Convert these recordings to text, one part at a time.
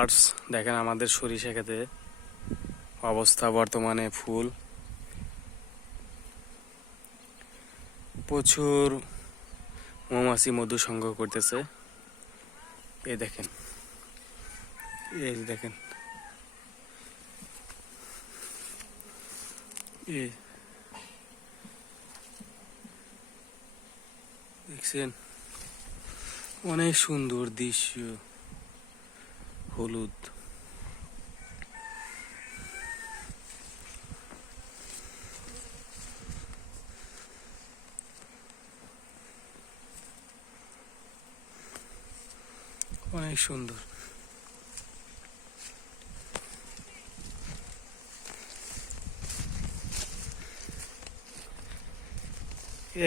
Arts দেখেন আমাদের সরিষা ক্ষেতে অবস্থা বর্তমানে ফুল প্রচুর মৌমাছি মধু সংগ্রহ করতেছে। এই দেখেন এই দেখছেন অনেক সুন্দর দৃশ্য। হলুদ অনেক সুন্দর।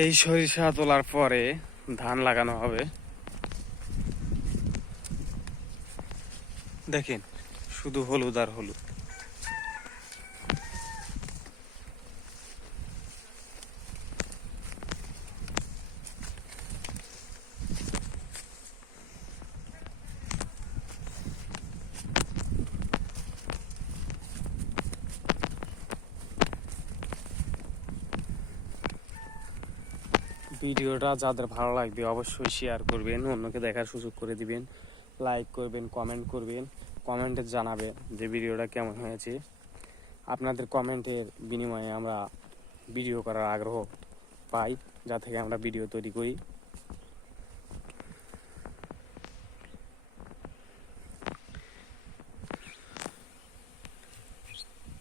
এই সরিষা তোলার পরে ধান লাগানো হবে। দেখেন শুধু হলুদ আর হলুদ। ভিডিওটা যাদের ভালো লাগবে অবশ্যই শেয়ার করবেন, অন্যকে দেখার সুযোগ করে দিবেন, লাইক করবেন, কমেন্ট করবেন, কমেন্টে জানাবেন যে ভিডিওটা কেমন হয়েছে। আপনাদের কমেন্টের বিনিময়ে আমরা ভিডিও করার আগ্রহ পাই, যা থেকে আমরা ভিডিও তৈরি করি।